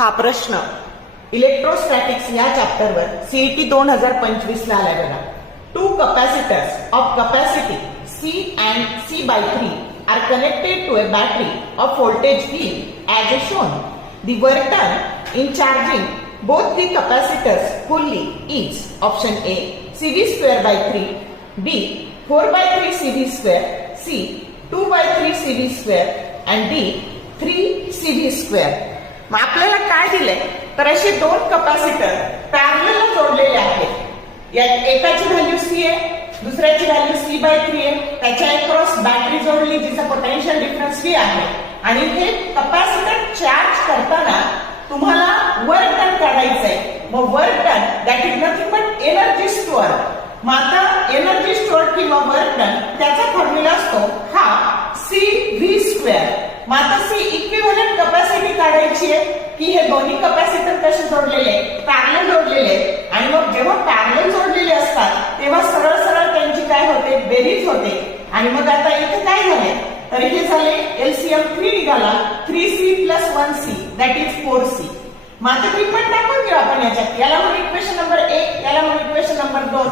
हा प्रश्न इलेक्ट्रोस्टॅटिक्स या चॅप्टरवर सीईटी 2025 ला आलाय बघा. Two capacitors of capacity C and C/3 are connected to a battery of voltage V as shown. The work done in charging both the capacitors fully is option A CV²/3, B 4/3 CV², C 2/3 CV² and D 3 CV². मग आपल्याला काय दिलंय तर असे दोन capacitor parallel जोडलेले आहेत. यात एकाची व्हॅल्यू C आहे, दुसऱ्याची व्हॅल्यू C/3 आहे. त्याच्या अक्रॉस बॅटरी जोडली जिचा पोटेन्शियल डिफरन्स V आहे आणि हे कॅपॅसिटर चार्ज करताना तुम्हाला वर्क डन काढायचंय. मग work done that is nothing but energy store. मग आता एनर्जी स्टोअर किंवा वर्क डन त्याचा फॉर्म्युला असतो हा CV². मग आता C इक्विव्हॅलंट कॅपॅसिटी काढायची आहे की हे दोन्ही कॅपॅसिटर कसे जोडलेले पॅरलल जोडलेले आणि मग जेव्हा पॅरलल जोडलेले असतात तेव्हा सरळ सरळ त्यांची काय होते बेरीज होते. आणि मग आता इथे काय झाले तर इथे झाले LCM 3 निघाला 3C + 1C that is 4C. मग आता किंमत टाकून घेऊ आपण याच्यात. याला म्हणून इक्वेशन नंबर 1, याला म्हणून equation number 2.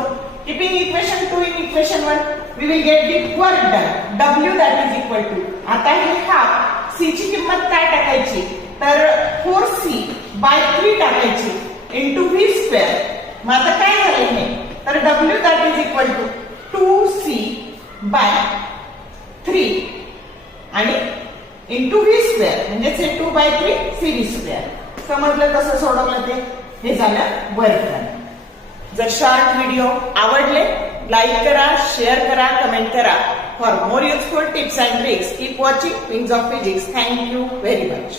Keeping equation 2 in equation 1, we will get the work done. W that is equal to. आता हे हाफ C ची किंमत काय टाकायची तर 4C/3 टाकायची into V². मग आता काय झाले हे तर W that is equal to 2C/3 आणि into V² म्हणजे 2/3 CV². समजलं कसं सोडवलं ते. हे झालं वर्क डन. जर शॉर्ट व्हिडिओ आवडले लाईक करा, शेअर करा, कमेंट करा. For more useful tips and tricks keep watching wings of physics. Thank you very much.